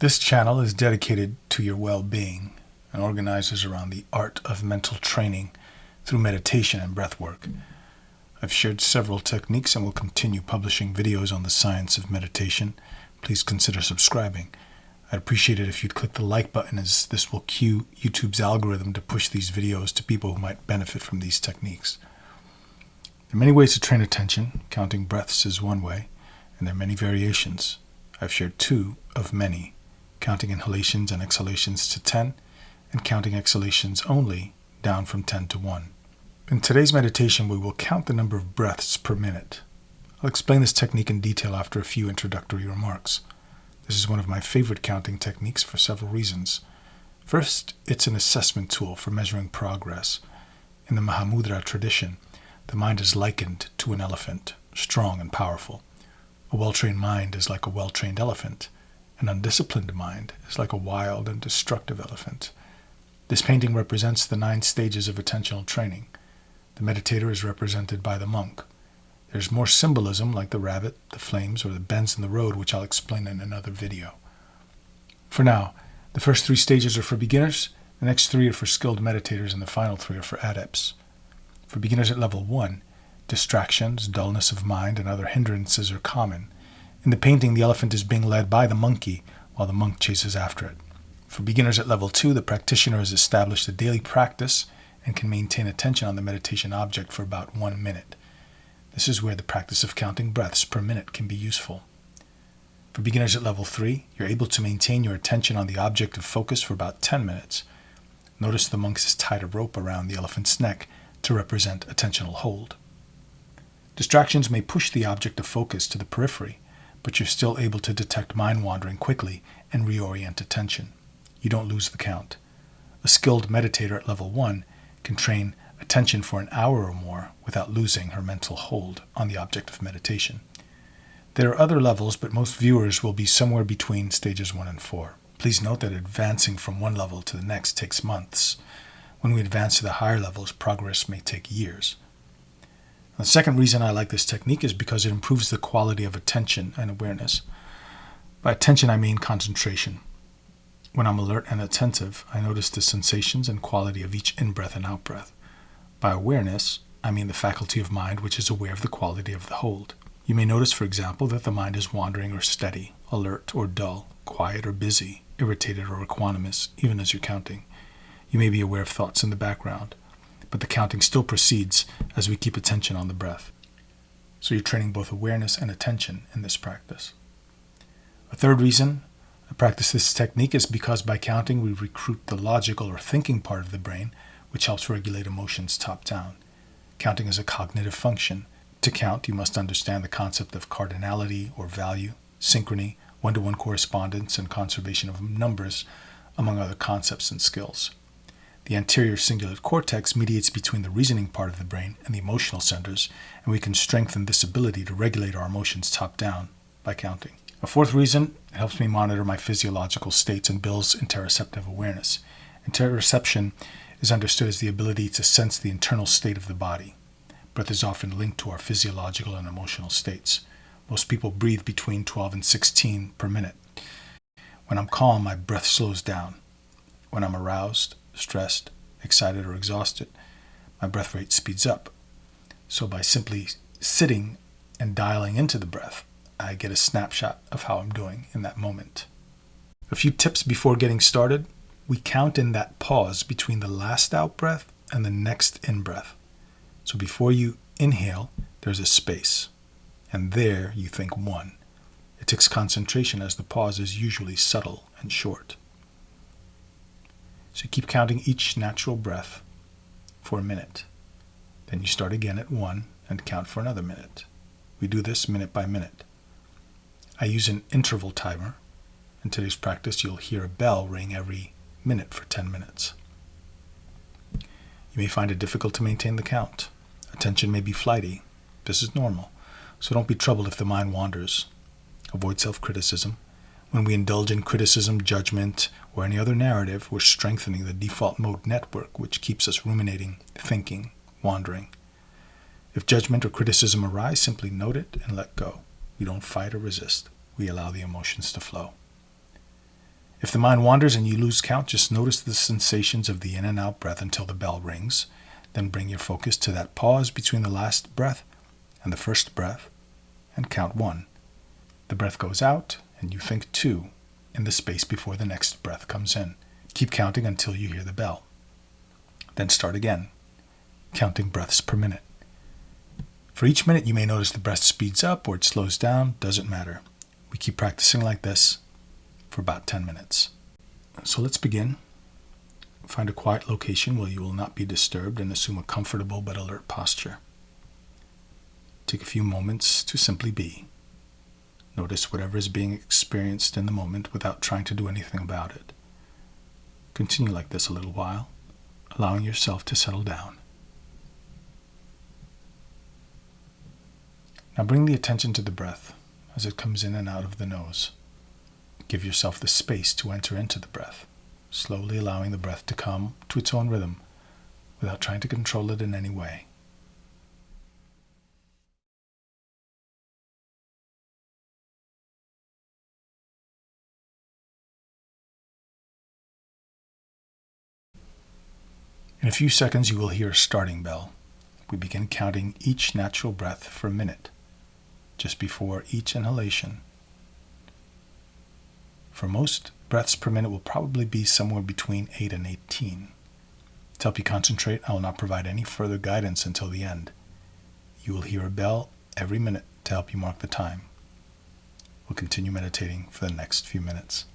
This channel is dedicated to your well-being and organizes around the art of mental training through meditation and breath work. I've shared several techniques and will continue publishing videos on the science of meditation. Please consider subscribing. I'd appreciate it if you'd click the like button, as this will cue YouTube's algorithm to push these videos to people who might benefit from these techniques. There are many ways to train attention. Counting breaths is one way, and there are many variations. I've shared two of many: counting inhalations and exhalations to 10, and counting exhalations only down from 10 to 1. In today's meditation, we will count the number of breaths per minute. I'll explain this technique in detail after a few introductory remarks. This is one of my favorite counting techniques for several reasons. First, it's an assessment tool for measuring progress. In the Mahamudra tradition, the mind is likened to an elephant, strong and powerful. A well-trained mind is like a well-trained elephant. An undisciplined mind is like a wild and destructive elephant. This painting represents the 9 stages of attentional training. The meditator is represented by the monk. There's more symbolism, like the rabbit, the flames, or the bends in the road, which I'll explain in another video. For now, the first 3 stages are for beginners, the next 3 are for skilled meditators, and the final 3 are for adepts. For beginners at level 1, distractions, dullness of mind, and other hindrances are common. In the painting, the elephant is being led by the monkey, while the monk chases after it. For beginners at level 2, the practitioner has established a daily practice and can maintain attention on the meditation object for about 1 minute. This is where the practice of counting breaths per minute can be useful. For beginners at level 3, you're able to maintain your attention on the object of focus for about 10 minutes. Notice the monk has tied a rope around the elephant's neck to represent attentional hold. Distractions may push the object of focus to the periphery, but you're still able to detect mind wandering quickly and reorient attention. You don't lose the count. A skilled meditator at level 1 can train attention for an hour or more without losing her mental hold on the object of meditation. There are other levels, but most viewers will be somewhere between stages 1 and 4. Please note that advancing from one level to the next takes months. When we advance to the higher levels, progress may take years. The second reason I like this technique is because it improves the quality of attention and awareness. By attention, I mean concentration. When I'm alert and attentive, I notice the sensations and quality of each in-breath and out-breath. By awareness, I mean the faculty of mind which is aware of the quality of the hold. You may notice, for example, that the mind is wandering or steady, alert or dull, quiet or busy, irritated or equanimous, even as you're counting. You may be aware of thoughts in the background, but the counting still proceeds as we keep attention on the breath. So you're training both awareness and attention in this practice. A third reason I practice this technique is because by counting we recruit the logical or thinking part of the brain, which helps regulate emotions top-down. Counting is a cognitive function. To count, you must understand the concept of cardinality or value, synchrony, one-to-one correspondence, and conservation of numbers, among other concepts and skills. The anterior cingulate cortex mediates between the reasoning part of the brain and the emotional centers, and we can strengthen this ability to regulate our emotions top-down by counting. A fourth reason, it helps me monitor my physiological states and builds interoceptive awareness. Interoception is understood as the ability to sense the internal state of the body. Breath is often linked to our physiological and emotional states. Most people breathe between 12 and 16 per minute. When I'm calm, my breath slows down. When I'm aroused, stressed, excited, or exhausted, my breath rate speeds up. So by simply sitting and dialing into the breath, I get a snapshot of how I'm doing in that moment. A few tips before getting started. We count in that pause between the last out breath and the next in breath. So before you inhale, there's a space, and there you think 1. It takes concentration as the pause is usually subtle and short. So keep counting each natural breath for a minute. Then you start again at 1 and count for another minute. We do this minute by minute. I use an interval timer. In today's practice, you'll hear a bell ring every minute for 10 minutes. You may find it difficult to maintain the count. Attention may be flighty. This is normal, so don't be troubled if the mind wanders. Avoid self-criticism. When we indulge in criticism, judgment, or any other narrative, we're strengthening the default mode network, which keeps us ruminating, thinking, wandering. If judgment or criticism arise, simply note it and let go. We don't fight or resist. We allow the emotions to flow. If the mind wanders and you lose count, just notice the sensations of the in and out breath until the bell rings. Then bring your focus to that pause between the last breath and the first breath and count 1. The breath goes out and you think 2 in the space before the next breath comes in. Keep counting until you hear the bell. Then start again, counting breaths per minute. For each minute, you may notice the breath speeds up or it slows down. Doesn't matter. We keep practicing like this for about 10 minutes. So let's begin. Find a quiet location where you will not be disturbed and assume a comfortable but alert posture. Take a few moments to simply be. Notice whatever is being experienced in the moment without trying to do anything about it. Continue like this a little while, allowing yourself to settle down. Now bring the attention to the breath as it comes in and out of the nose. Give yourself the space to enter into the breath, slowly allowing the breath to come to its own rhythm without trying to control it in any way. In a few seconds, you will hear a starting bell. We begin counting each natural breath for a minute, just before each inhalation. For most, breaths per minute will probably be somewhere between 8 and 18. To help you concentrate, I will not provide any further guidance until the end. You will hear a bell every minute to help you mark the time. We'll continue meditating for the next few minutes.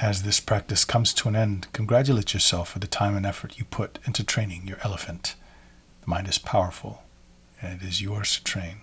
As this practice comes to an end, congratulate yourself for the time and effort you put into training your elephant. The mind is powerful, and it is yours to train.